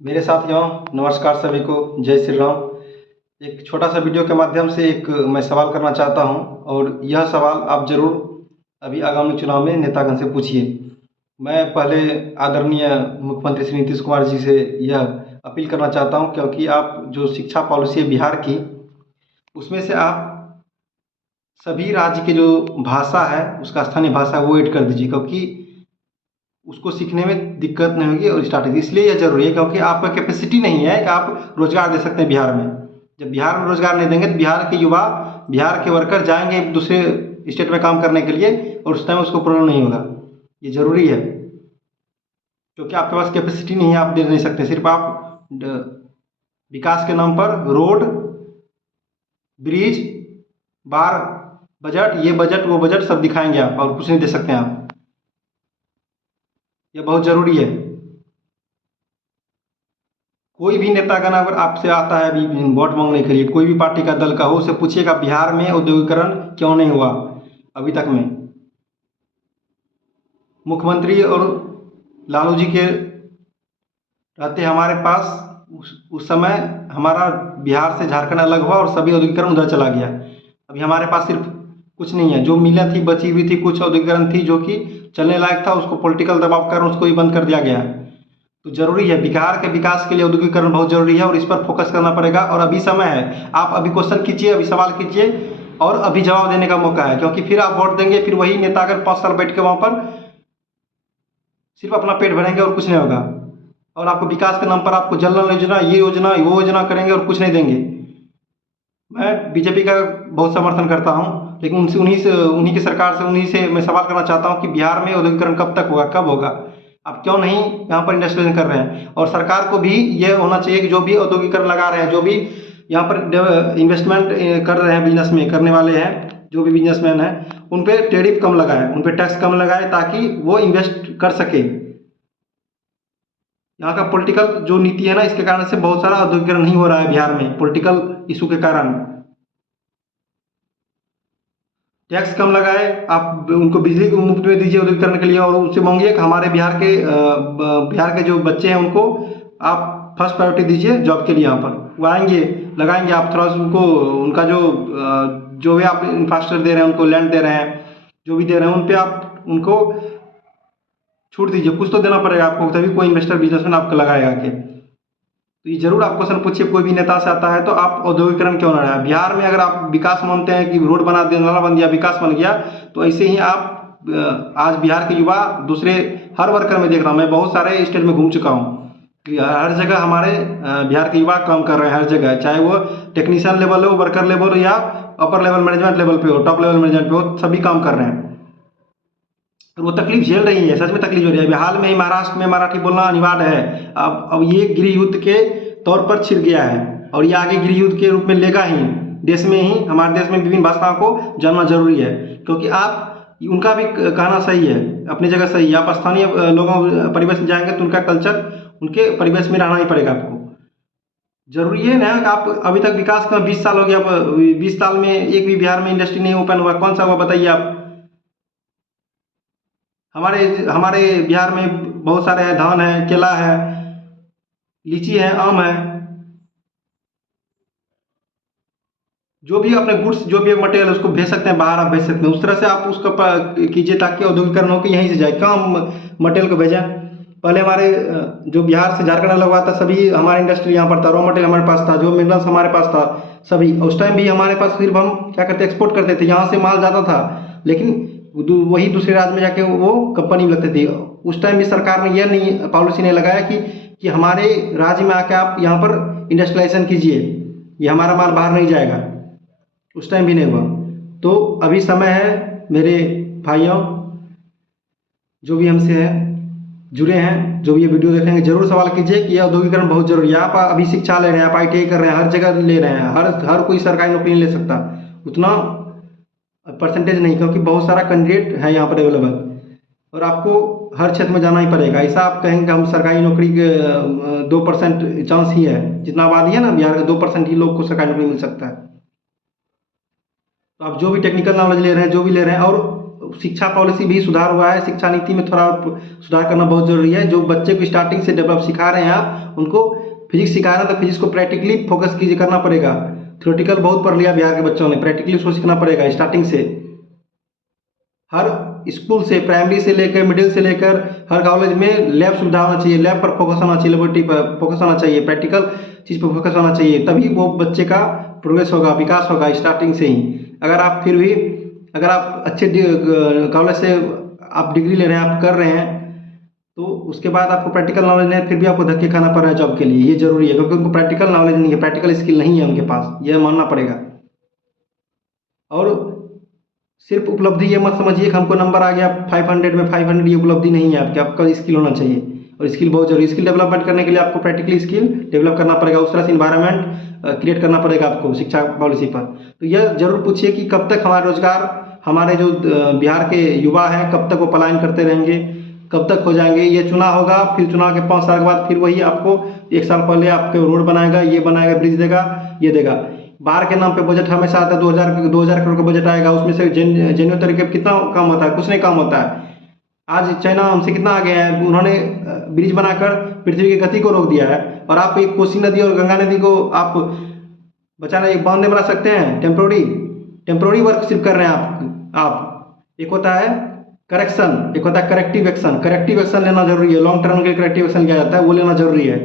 मेरे साथियों, नमस्कार सभी को। जय श्री राम। एक छोटा सा वीडियो के माध्यम से मैं सवाल करना चाहता हूं और यह सवाल आप ज़रूर अभी आगामी चुनाव में नेतागण से पूछिए। मैं पहले आदरणीय मुख्यमंत्री श्री नीतीश कुमार जी से यह अपील करना चाहता हूं, क्योंकि आप जो शिक्षा पॉलिसी है बिहार की, उसमें से आप सभी राज्य के जो भाषा है उसका स्थानीय भाषा वो ऐड कर दीजिए, क्योंकि उसको सीखने में दिक्कत नहीं होगी और स्टार्ट होगी। इसलिए यह ज़रूरी है क्योंकि आपका कैपेसिटी नहीं है कि आप रोज़गार दे सकते हैं बिहार में। जब बिहार में रोज़गार नहीं देंगे तो बिहार के युवा, बिहार के वर्कर जाएंगे दूसरे स्टेट में काम करने के लिए और उस टाइम उसको प्रॉब्लम नहीं होगा। ये ज़रूरी है क्योंकि आपके पास कैपेसिटी नहीं है, आप दे नहीं सकते। सिर्फ आप विकास के नाम पर रोड, ब्रिज, बार बजट, ये बजट वो बजट सब दिखाएंगे आप और कुछ नहीं दे सकते हैं आप। यह बहुत ज़रूरी है। कोई भी नेतागण अगर आपसे आता है अभी वोट मांगने के लिए, कोई भी पार्टी का दल का हो, उसे पूछिएगा बिहार में औद्योगिकरण क्यों नहीं हुआ अभी तक में। मुख्यमंत्री और लालू जी के रहते हमारे पास उस समय हमारा बिहार से झारखंड अलग हुआ और सभी औद्योगिकरण उधर चला गया। अभी हमारे पास सिर्फ कुछ नहीं है, जो मिलें थी बची हुई थी, कुछ औद्योगिकरण थी जो कि चलने लायक था, उसको पॉलिटिकल दबाव कर उसको ही बंद कर दिया गया। तो जरूरी है, बिहार के विकास के लिए औद्योगिकरण बहुत जरूरी है और इस पर फोकस करना पड़ेगा। और अभी समय है, आप अभी क्वेश्चन कीजिए, अभी सवाल कीजिए और अभी जवाब देने का मौका है। क्योंकि फिर आप वोट देंगे, फिर वही नेता अगर 5 साल बैठ के वहाँ पर सिर्फ अपना पेट भरेंगे और कुछ नहीं होगा। और आपको विकास के नाम पर आपको जल नल योजना, ये योजना वो योजना करेंगे और कुछ नहीं देंगे। मैं बीजेपी का बहुत समर्थन करता हूँ, लेकिन उनसे उन्हीं की सरकार से, उन्हीं से मैं सवाल करना चाहता हूँ कि बिहार में औद्योगिकरण कब तक होगा, कब होगा? आप क्यों नहीं यहाँ पर इंडस्ट्रियलाइजेशन कर रहे हैं? और सरकार को भी ये होना चाहिए कि जो भी औद्योगिकरण लगा रहे हैं, जो भी यहाँ पर इन्वेस्टमेंट कर रहे हैं, बिजनेस में करने वाले हैं, जो भी बिजनेसमैन हैं, उन पर टेरिफ कम लगाए, उन पर टैक्स कम लगाए, ताकि वो इन्वेस्ट कर सके। यहाँ का पॉलिटिकल जो नीति है ना, इसके कारण से बहुत सारा औद्योगिकरण नहीं हो रहा है बिहार में, पॉलिटिकल इशू के कारण। टैक्स कम लगाए, आप उनको बिजली को मुफ्त में दीजिए औद्योगिकरण के लिए, और उनसे मांगिए कि हमारे बिहार के जो बच्चे हैं उनको आप फर्स्ट प्रायोरिटी दीजिए जॉब के लिए। यहाँ पर वो आएंगे, लगाएंगे, आप थोड़ा सा उनको, उनका जो भी आप इंफ्रास्ट्रक्चर दे रहे हैं, उनको लैंड दे रहे हैं, जो भी दे रहे हैं, उन पर आप उनको छूट दीजिए। कुछ तो देना पड़ेगा आपको, तभी कोई इन्वेस्टर बिजनेसमैन आपको लगाएगा के। तो ये जरूर आप क्वेश्चन पूछिए, कोई भी नेता से आता है तो आप औद्योगिकरण क्यों ना रहा है बिहार में। अगर आप विकास मानते हैं कि रोड बना दिया, नाला बन दिया, विकास बन गया, तो ऐसे ही आप आज बिहार के युवा दूसरे हर वर्कर में देख रहा हूँ, मैं बहुत सारे स्टेट में घूम चुका हूँ कि हर जगह हमारे बिहार के युवा काम कर रहे हैं, हर जगह, चाहे वो टेक्नीशियन लेवल हो, वर्कर लेवल हो, या अपर लेवल मैनेजमेंट लेवल पे हो, टॉप लेवल मैनेजमेंट पे हो, सभी काम कर रहे हैं। और वो तकलीफ झेल रही है, सच में तकलीफ हो रही है। अभी हाल में ही महाराष्ट्र में मराठी बोलना अनिवार्य है। अब ये गृह युद्ध के तौर पर छिड़ गया है और ये आगे गृह युद्ध के रूप में लेगा ही। देश में ही, हमारे देश में विभिन्न भाषाओं को जानना जरूरी है, क्योंकि आप, उनका भी कहना सही है, अपनी जगह सही है। आप स्थानीय लोगों परिवेश में जाएंगे तो उनका कल्चर, उनके परिवेश में रहना ही पड़ेगा आपको। जरूरी है ना कि आप, अभी तक विकास का 20 साल हो गया, 20 साल में एक भी बिहार में इंडस्ट्री नहीं ओपन हुआ, कौन सा हुआ बताइए आप। हमारे हमारे बिहार में बहुत सारे हैं, धान है, केला है, लीची है, आम है, जो भी अपने गुड्स, जो भी मटेरियल उसको भेज सकते हैं बाहर, आप भेज सकते हैं। उस तरह से आप उसका कीजिए ताकि औद्योगिकरण हो कि यहीं से जाए, कम मटेरियल को भेजें। पहले हमारे जो बिहार से झारखंड अलग हुआ था, सभी हमारे इंडस्ट्री यहाँ पर था, रॉ मटेरियल हमारे पास था, जो मिनरल्स हमारे पास था सभी। उस टाइम भी हमारे पास सिर्फ हम क्या करते, एक्सपोर्ट करते थे, यहाँ से माल जाता था, लेकिन वही दूसरे राज्य में जाके वो कंपनी में लगते थे। उस टाइम भी सरकार ने यह नहीं, पॉलिसी नहीं लगाया कि हमारे राज्य में आके आप यहाँ पर इंडस्ट्रियलाइजेशन कीजिए, ये हमारा माल बाहर नहीं जाएगा। उस टाइम भी नहीं हुआ। तो अभी समय है मेरे भाइयों, जो भी हमसे है जुड़े हैं, जो भी ये वीडियो देखेंगे, जरूर सवाल कीजिए कि यह औद्योगिकरण बहुत जरूरी है। आप अभी शिक्षा ले रहे हैं, आप ITI कर रहे हैं, हर जगह ले रहे हैं, हर कोई सरकारी नौकरी नहीं ले सकता, उतना परसेंटेज नहीं, क्योंकि बहुत सारा कैंडिडेट है यहाँ पर अवेलेबल, और आपको हर क्षेत्र में जाना ही पड़ेगा। ऐसा आप कहेंगे हम सरकारी नौकरी के 2% चांस ही है, जितना आबादी है ना बिहार का, 2% ही लोग को सरकारी नौकरी मिल सकता है। तो आप जो भी टेक्निकल नॉलेज ले रहे हैं, जो भी ले रहे हैं, और शिक्षा पॉलिसी भी सुधार हुआ है, शिक्षा नीति में थोड़ा सुधार करना बहुत ज़रूरी है। जो बच्चे को स्टार्टिंग से डेवलप सिखा रहे हैं आप, उनको फिजिक्स सिखा रहे हैं तो फिजिक्स को प्रैक्टिकली फोकस कीजिए, करना पड़ेगा। थ्योरेटिकल बहुत पढ़ लिया बिहार के बच्चों ने, प्रैक्टिकली उसको सीखना पड़ेगा स्टार्टिंग से। हर स्कूल से, प्राइमरी से लेकर मिडिल से लेकर हर कॉलेज में लैब सुविधा होना चाहिए, लैब पर फोकस होना चाहिए, लेबोरेटरी पर फोकस होना चाहिए, प्रैक्टिकल चीज़ पर फोकस होना चाहिए, तभी वो बच्चे का प्रोग्रेस होगा, विकास होगा स्टार्टिंग से ही। अगर आप अच्छे कॉलेज से आप डिग्री ले रहे हैं, आप कर रहे हैं, तो उसके बाद आपको प्रैक्टिकल नॉलेज नहीं है, फिर भी आपको धक्के खाना पड़ रहा है जॉब के लिए, ये जरूरी है, क्योंकि उनको प्रैक्टिकल नॉलेज नहीं है, प्रैक्टिकल स्किल नहीं है उनके पास, ये मानना पड़ेगा। और सिर्फ उपलब्धि ये मत समझिए कि हमको नंबर आ गया 500 में 500, ये उपलब्धि नहीं है आपकी, आपका स्किल होना चाहिए, और स्किल बहुत जरूरी। स्किल डेवलपमेंट करने के लिए आपको प्रैक्टिकली स्किल डेवलप करना पड़ेगा, उस तरह से इन्वायरमेंट क्रिएट करना पड़ेगा आपको शिक्षा पॉलिसी पर। तो यह जरूर पूछिए कि कब तक हमारा रोजगार, हमारे जो बिहार के युवा हैं, कब तक वो पलायन करते रहेंगे, कब तक हो जाएंगे। ये चुनाव होगा, फिर चुनाव के 5 साल के बाद फिर वही आपको 1 साल पहले आपके रोड बनाएगा, ये बनाएगा, ब्रिज देगा, ये देगा। बाहर के नाम पे बजट हमेशा आता है, 2000 करोड़ का बजट आएगा, उसमें से जेन्युइन तरीके पे कितना काम होता है? कुछ नहीं काम होता है। आज चाइना हमसे कितना आगे है, उन्होंने ब्रिज बनाकर पृथ्वी की गति को रोक दिया है, और आप एक कोसी नदी और गंगा नदी को आप बचाना, एक बांध नहीं बना सकते हैं? टेम्प्रोरी वर्क सिर्फ कर रहे हैं आप। एक होता है करेक्शन, एक होता है करेक्टिव एक्शन। करेक्टिव एक्शन लेना जरूरी है, लॉन्ग टर्म के करेक्टिव एक्शन लिया जाता है, वो लेना जरूरी है।